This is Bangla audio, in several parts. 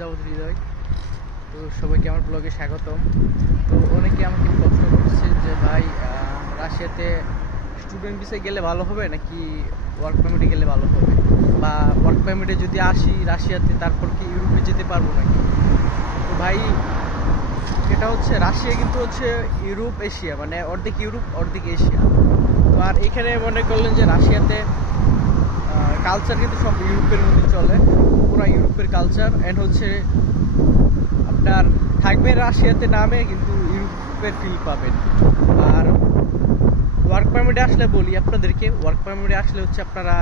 যাবত হৃদয়। তো সবাইকে আমার ব্লগে স্বাগতম। তো অনেকে আমাকে প্রশ্ন করছে যে, ভাই রাশিয়াতে স্টুডেন্ট ভিসায় গেলে ভালো হবে নাকি ওয়ার্ক পারমিটে গেলে ভালো হবে? বা ওয়ার্ক পারমিটে যদি আসি রাশিয়াতে, তারপর কি ইউরোপে যেতে পারব নাকি? তো ভাই, এটা হচ্ছে, রাশিয়া কিন্তু হচ্ছে ইউরোপ এশিয়া মানে অর্ধেক ইউরোপ, অর্ধেক এশিয়া। তো আর এখানে মনে করলেন যে, রাশিয়াতে কালচার কিন্তু সব ইউরোপের মধ্যে চলে। ইউরোপের কালচার অ্যান্ড হচ্ছে আপনার থাকবে রাশিয়াতে নামে কিন্তু ইউরোপের ফিল পাবেন। আর ওয়ার্ক পারমিটে আসলে বলি আপনাদেরকে ওয়ার্ক পারমিটে আসলে হচ্ছে আপনারা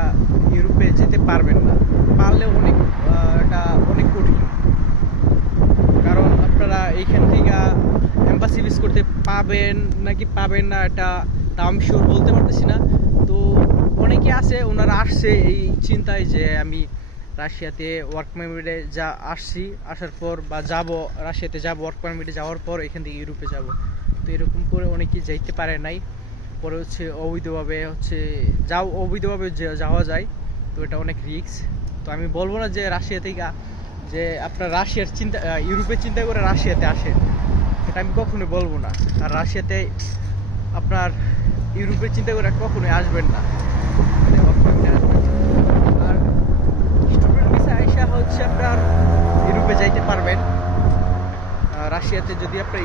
ইউরোপে যেতে পারবেন না। পারলে অনেক এটা অনেক কঠিন। কারণ আপনারা এইখান থেকে এম্বাসি ভিস করতে পাবেন নাকি পাবেন না এটা তা আমি শিওর বলতে পারতেছি না। তো অনেকে আছে, ওনারা আসছে এই চিন্তায় যে আমি রাশিয়াতে ওয়ার্ক পারমিটে যা আসছি, আসার পর বা যাব, রাশিয়াতে যাব ওয়ার্ক পারমিটে যাওয়ার পর এখান থেকে ইউরোপে যাব। তো এরকম করে অনেকেই যাইতে পারে নাই। পরে হচ্ছে অবৈধভাবে হচ্ছে যাও, অবৈধভাবে যাওয়া যায়, তো এটা অনেক রিস্ক তো আমি বলব না যে রাশিয়া থেকে যে আপনার রাশিয়ার চিন্তা ইউরোপের চিন্তা করে রাশিয়াতে আসেন। এটা আমি কখনোই বলব না। আর রাশিয়াতে আপনার ইউরোপের চিন্তা করে কখনোই আসবেন না মানে work permit এ আসবেন না। আর স্টুডেন্ট ভিসা আইসা হচ্ছে আপনার ইউরোপে যাইতে পারবেন আহ, রাশিয়াতে যদি আপনার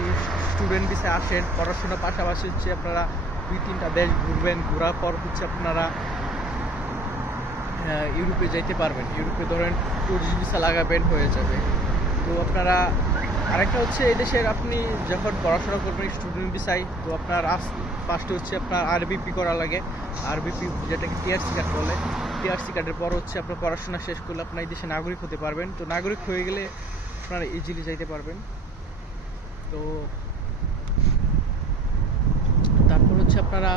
স্টুডেন্ট ভিসা আসেন পড়াশোনার পাশাপাশি হচ্ছে আপনারা দুই তিনটা দেশ ঘুরবেন, ঘোরার পর হচ্ছে আপনারা ইউরোপে যাইতে পারবেন। ইউরোপে ধরেন টুরিস্ট ভিসা লাগাবেন, হয়ে যাবে। তো আপনারা, আরেকটা হচ্ছে এই দেশের আপনি যখন পড়াশোনা করবেন স্টুডেন্ট ভিসায় তো আপনার ফার্স্টে হচ্ছে আপনার আরবিপি করা লাগে। আরবিপি যেটাকে টিআরসি কার্ড বলে। টিআরসি কার্ডের পর হচ্ছে আপনার পড়াশোনা শেষ করলে আপনার এই দেশে নাগরিক হতে পারবেন। তো নাগরিক হয়ে গেলে আপনারা ইজিলি যাইতে পারবেন। তো তারপর হচ্ছে আপনারা,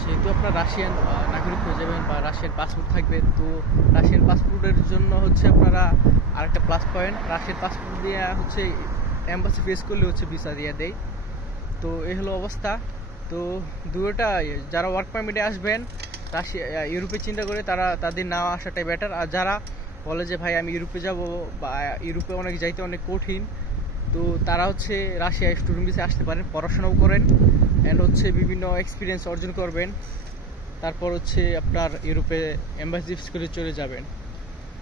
যেহেতু আপনার রাশিয়ান নাগরিক হয়ে যাবেন বা রাশিয়ান পাসপোর্ট থাকবে, তো রাশিয়ান পাসপোর্টের জন্য হচ্ছে আপনারা আরেকটা প্লাস পয়েন্ট রাশিয়ান পাসপোর্ট দিয়ে হচ্ছে এম্বাসি ফেস করলে হচ্ছে ভিসা দিয়ে দেয়। তো এই হলো অবস্থা। তো দুটোটা যারা ওয়ার্ক পারমিটে আসবেন রাশিয়া ইউরোপে চিন্তা করে তারা, তাদের না আসাটাই বেটার আর যারা বলে যে, ভাই, আমি ইউরোপে যাব বা ইউরোপে অনেক যাইতে অনেক কঠিন তো তারা হচ্ছে রাশিয়ায় স্টুডেন্ট ভিসে আসতে পারেন, পড়াশোনাও করেন অ্যান্ড হচ্ছে বিভিন্ন এক্সপিরিয়েন্স অর্জন করবেন। তারপর হচ্ছে আপনার ইউরোপে এম্বাসি করে চলে যাবেন।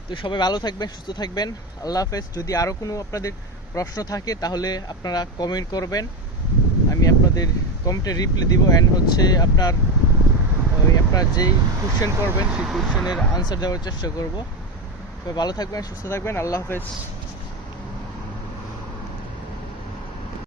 তো সবাই ভালো থাকবেন, সুস্থ থাকবেন। আল্লাহ হাফেজ। যদি আরও কোনো আপনাদের প্রশ্ন থাকে, তাহলে আপনারা কমেন্ট করবেন। আমি আপনাদের কমেন্টে রিপ্লাই দিব অ্যান্ড হচ্ছে আপনার, ওই আপনার যেই কোশ্চেন করবেন, সেই কোশ্চেনের আনসার দেওয়ার চেষ্টা করব। সবাই ভালো থাকবেন, সুস্থ থাকবেন। আল্লাহ হাফেজ।